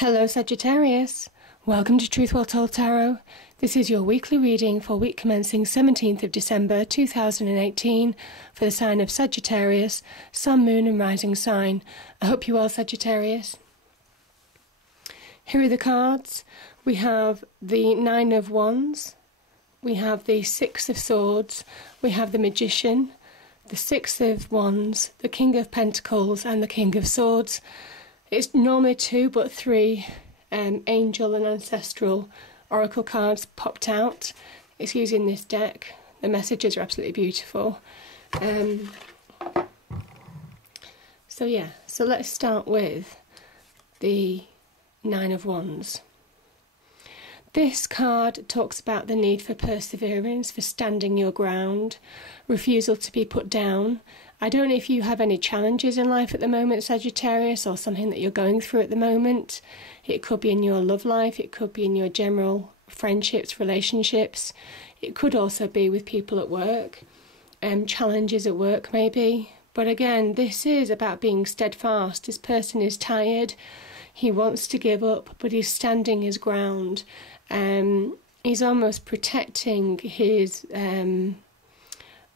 Hello Sagittarius, welcome to Truth Well Told Tarot. This is your weekly reading for week commencing 17th of December 2018 for the sign of Sagittarius, Sun, Moon and Rising sign. I hope you're well, Sagittarius. Here are the cards. We have the Nine of Wands, we have the Six of Swords, we have the Magician, the Six of Wands, the King of Pentacles and the King of Swords. It's normally two, but three angel and ancestral oracle cards popped out. It's using this deck. The messages are absolutely beautiful. So let's start with the Nine of Wands. This card talks about the need for perseverance, for standing your ground, refusal to be put down. I don't know if you have any challenges in life at the moment, Sagittarius, or something that you're going through at the moment. It could be in your love life, it could be in your general friendships, relationships. It could also be with people at work, challenges at work maybe. But again, this is about being steadfast. This person is tired, he wants to give up, but he's standing his ground. He's almost protecting his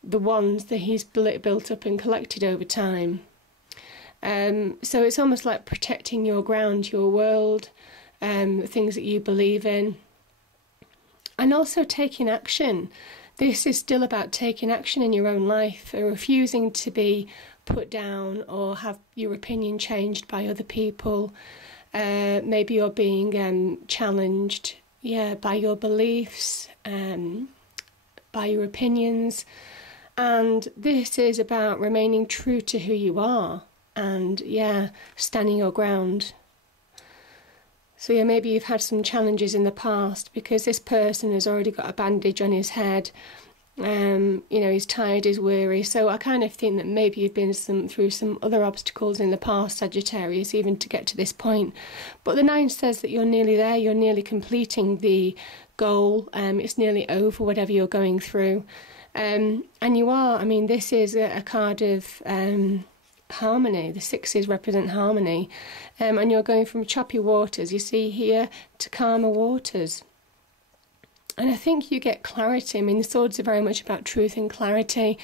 the ones that he's built up and collected over time. So it's almost like protecting your ground, your world, things that you believe in, and also taking action. This is still about taking action in your own life, refusing to be put down or have your opinion changed by other people. Maybe you're being challenged, by your beliefs, by your opinions. And this is about remaining true to who you are and, standing your ground. So, maybe you've had some challenges in the past because this person has already got a bandage on his head. He's tired, he's weary. So I kind of think that maybe you've been through some other obstacles in the past, Sagittarius, even to get to this point. But the Nine says that you're nearly there, you're nearly completing the goal. It's nearly over, whatever you're going through. And you are. This is a card of harmony. The sixes represent harmony. And you're going from choppy waters, you see here, to calmer waters. And I think you get clarity. The swords are very much about truth and clarity,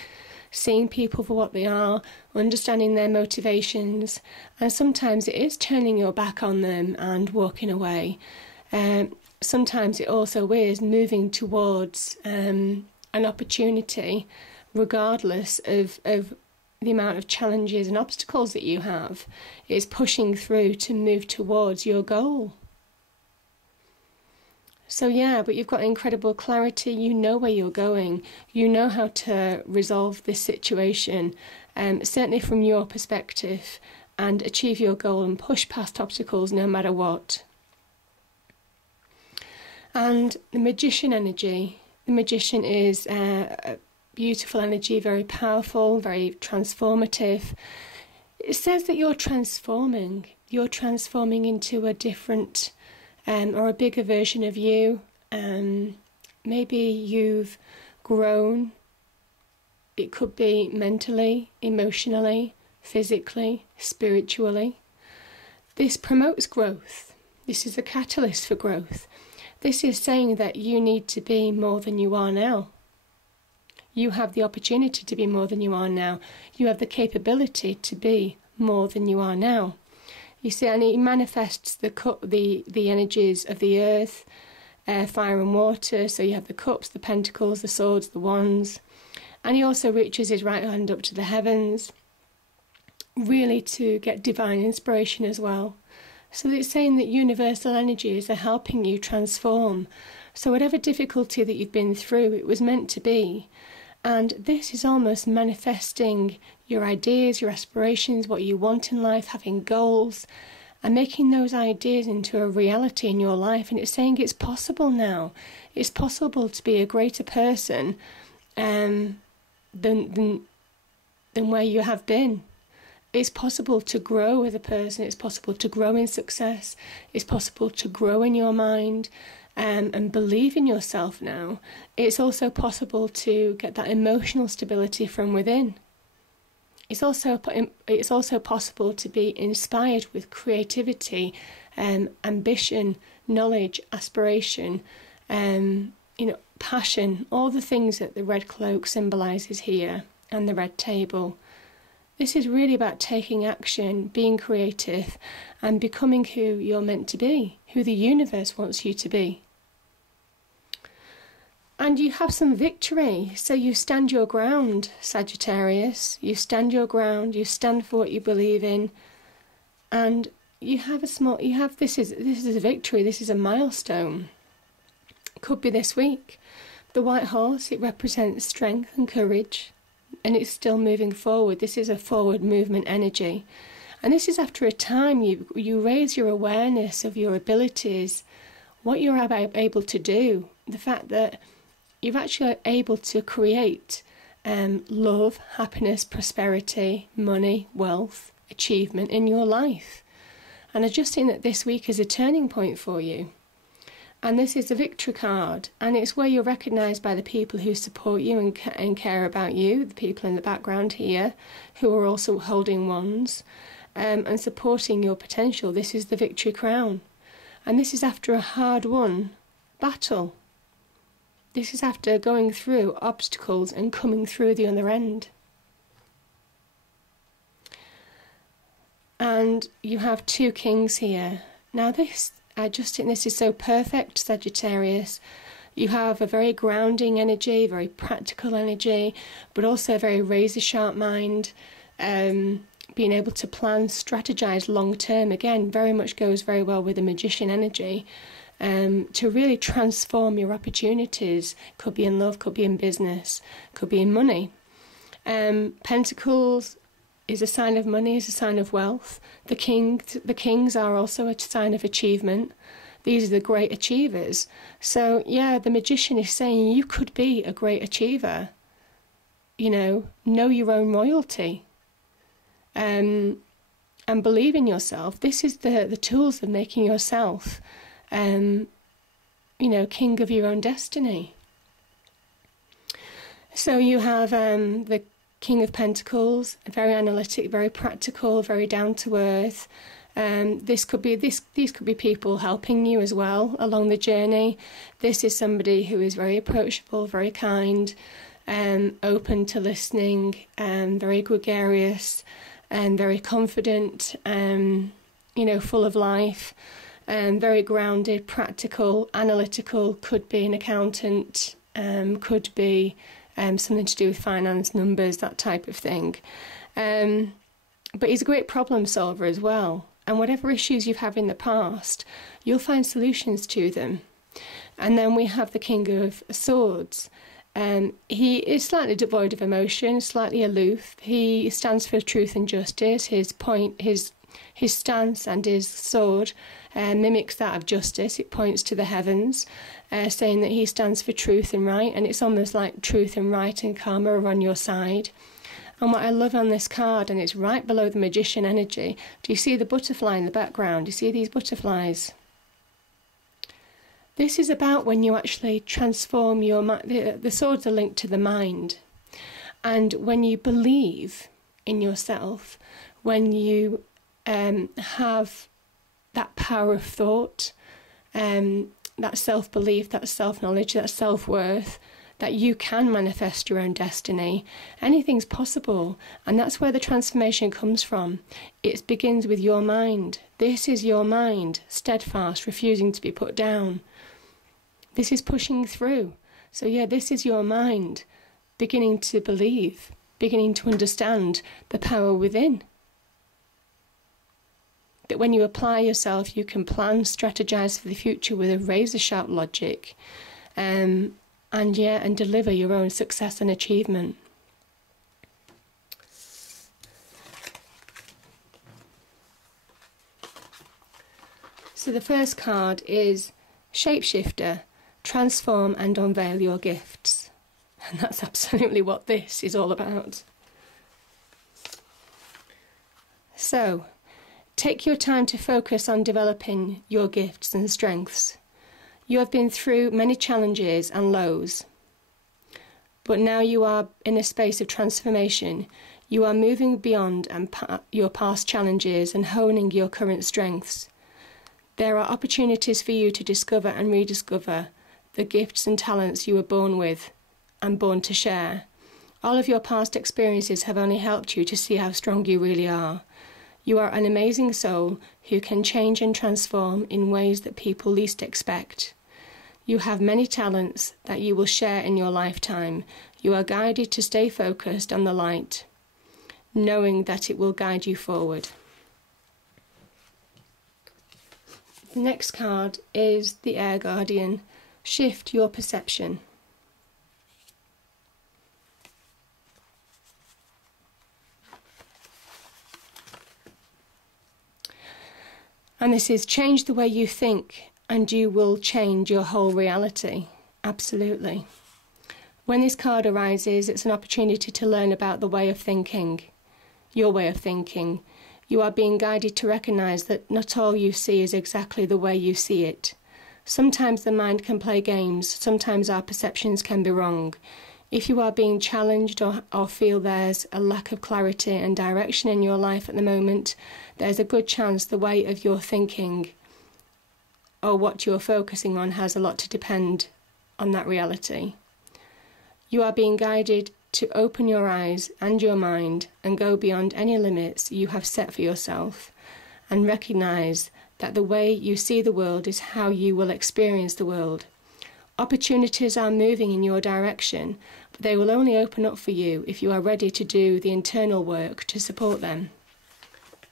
seeing people for what they are, understanding their motivations. And sometimes it is turning your back on them and walking away. Sometimes it also is moving towards an opportunity, regardless of the amount of challenges and obstacles that you have. It's pushing through to move towards your goal. So but you've got incredible clarity. You know where you're going. You know how to resolve this situation, certainly from your perspective, and achieve your goal and push past obstacles no matter what. And the Magician energy. The Magician is a beautiful energy, very powerful, very transformative. It says that you're transforming. You're transforming into a different or a bigger version of you. Maybe you've grown. It could be mentally, emotionally, physically, spiritually. This promotes growth. This is a catalyst for growth. This is saying that you need to be more than you are now. You have the opportunity to be more than you are now. You have the capability to be more than you are now. You see, and it manifests the energies of the earth, fire and water. So you have the cups, the pentacles, the swords, the wands. And he also reaches his right hand up to the heavens, really to get divine inspiration as well. So it's saying that universal energies are helping you transform. So whatever difficulty that you've been through, it was meant to be. And this is almost manifesting your ideas, your aspirations, what you want in life, having goals, and making those ideas into a reality in your life. And it's saying it's possible now. It's possible to be a greater person than where you have been. It's possible to grow as a person. It's possible to grow in success. It's possible to grow in your mind and believe in yourself now. It's also possible to get that emotional stability from within. It's also possible to be inspired with creativity, ambition, knowledge, aspiration, passion, all the things that the red cloak symbolises here, and the red table. This is really about taking action, being creative, and becoming who you're meant to be, who the universe wants you to be. And you have some victory, so you stand your ground, Sagittarius. You stand your ground, you stand for what you believe in, and this is a victory, this is a milestone. It could be this week. The white horse, it represents strength and courage, and it's still moving forward. This is a forward movement energy. And this is after a time you raise your awareness of your abilities, what you're able to do, the fact that you're actually able to create love, happiness, prosperity, money, wealth, achievement in your life. And I just think that this week is a turning point for you. And this is a victory card, and it's where you're recognised by the people who support you and care about you, the people in the background here who are also holding wands and supporting your potential. This is the victory crown, and this is after a hard-won battle. This is after going through obstacles and coming through the other end. And you have two kings here. Now I just think this is so perfect, Sagittarius. You have a very grounding energy, very practical energy, but also a very razor-sharp mind, being able to plan, strategize long-term. Again, very much goes very well with the magician energy, to really transform your opportunities. Could be in love, could be in business, could be in money. Pentacles is a sign of money, is a sign of wealth. The kings are also a sign of achievement. These are the great achievers. So yeah, the magician is saying you could be a great achiever. Know your own royalty. And believe in yourself. This is the tools of making yourself, king of your own destiny. So you have the King of Pentacles, very analytic, very practical, very down to earth. These could be people helping you as well along the journey. This is somebody who is very approachable, very kind, open to listening, very gregarious, and very confident, full of life, very grounded, practical, analytical. Could be an accountant, could be something to do with finance, numbers, that type of thing. But he's a great problem solver as well. And whatever issues you've had in the past, you'll find solutions to them. And then we have the King of Swords. He is slightly devoid of emotion, slightly aloof. He stands for truth and justice. His stance and his sword mimics that of justice. It points to the heavens, saying that he stands for truth and right, and it's almost like truth and right and karma are on your side. And what I love on this card, and it's right below the magician energy, do you see the butterfly in the background? Do you see these butterflies? This is about when you actually transform your mind. The swords are linked to the mind. And when you believe in yourself, when you have that power of thought, that self-belief, that self-knowledge, that self-worth, that you can manifest your own destiny, anything's possible. And that's where the transformation comes from. It begins with your mind. This is your mind, steadfast, refusing to be put down. This is pushing through. So yeah, this is your mind beginning to believe, beginning to understand the power within. That when you apply yourself, you can plan, strategize for the future with a razor-sharp logic, and deliver your own success and achievement. So the first card is Shapeshifter, transform and unveil your gifts. And that's absolutely what this is all about. So, take your time to focus on developing your gifts and strengths. You have been through many challenges and lows, but now you are in a space of transformation. You are moving beyond your past challenges and honing your current strengths. There are opportunities for you to discover and rediscover the gifts and talents you were born with and born to share. All of your past experiences have only helped you to see how strong you really are. You are an amazing soul who can change and transform in ways that people least expect. You have many talents that you will share in your lifetime. You are guided to stay focused on the light, knowing that it will guide you forward. The next card is the Air Guardian. Shift your perception. And this is change the way you think and you will change your whole reality. Absolutely. When this card arises, it's an opportunity to learn about the way of thinking, your way of thinking. You are being guided to recognise that not all you see is exactly the way you see it. Sometimes the mind can play games, sometimes our perceptions can be wrong. If you are being challenged or feel there's a lack of clarity and direction in your life at the moment, there's a good chance the way of your thinking or what you're focusing on has a lot to depend on that reality. You are being guided to open your eyes and your mind and go beyond any limits you have set for yourself and recognise that the way you see the world is how you will experience the world. Opportunities are moving in your direction, but they will only open up for you if you are ready to do the internal work to support them.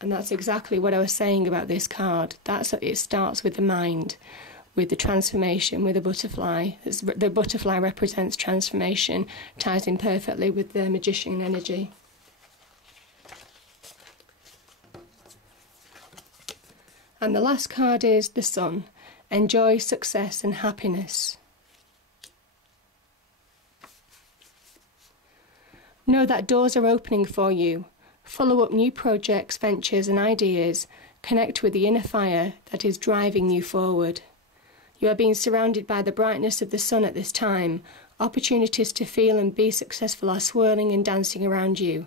And that's exactly what I was saying about this card. It starts with the mind, with the transformation, with the butterfly. The butterfly represents transformation, ties in perfectly with the magician energy. And the last card is the Sun. Enjoy success and happiness. Know that doors are opening for you. Follow up new projects, ventures and ideas. Connect with the inner fire that is driving you forward. You are being surrounded by the brightness of the sun at this time. Opportunities to feel and be successful are swirling and dancing around you.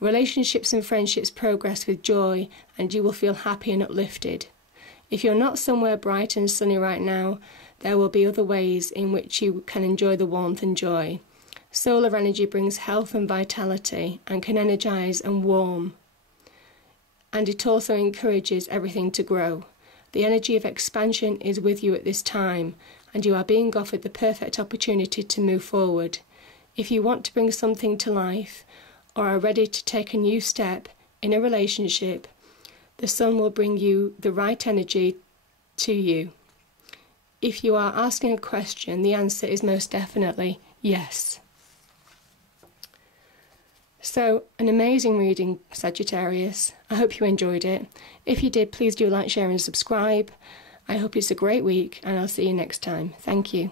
Relationships and friendships progress with joy and you will feel happy and uplifted. If you're not somewhere bright and sunny right now, there will be other ways in which you can enjoy the warmth and joy. Solar energy brings health and vitality and can energize and warm. And it also encourages everything to grow. The energy of expansion is with you at this time, and you are being offered the perfect opportunity to move forward. If you want to bring something to life, or are ready to take a new step in a relationship, the sun will bring you the right energy to you. If you are asking a question, the answer is most definitely yes. So, an amazing reading, Sagittarius. I hope you enjoyed it. If you did, please do like, share and subscribe. I hope it's a great week and I'll see you next time. Thank you.